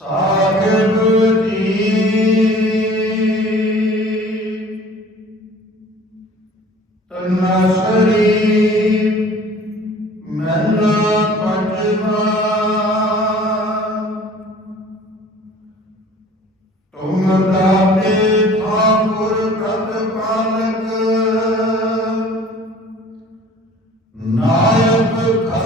Sahib ji ਤਨਸਰੀ Mann Naik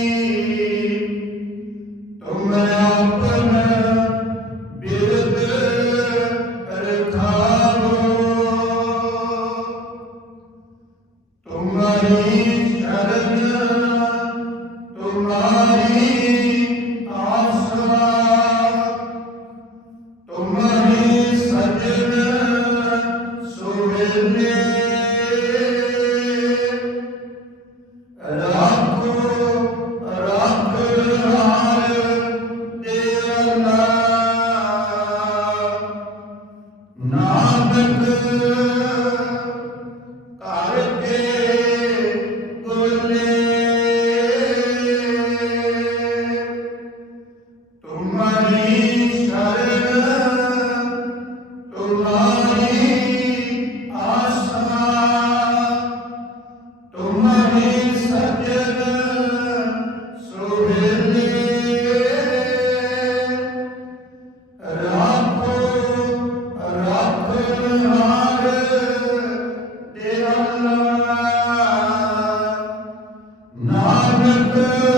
Nanak